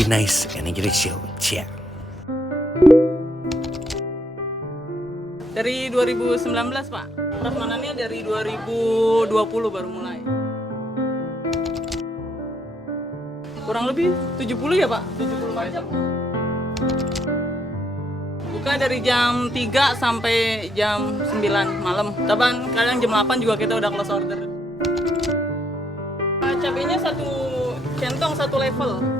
Be nice and Indonesia. Cia. Dari 2019 Pak, prasmanannya dari 2020 baru mulai. Kurang lebih 70 ya Pak, 70 jam. Buka dari jam 3 sampai jam 9 malam. Taban kadang jam 8 juga kita udah close order. Cabenya satu centong, satu level.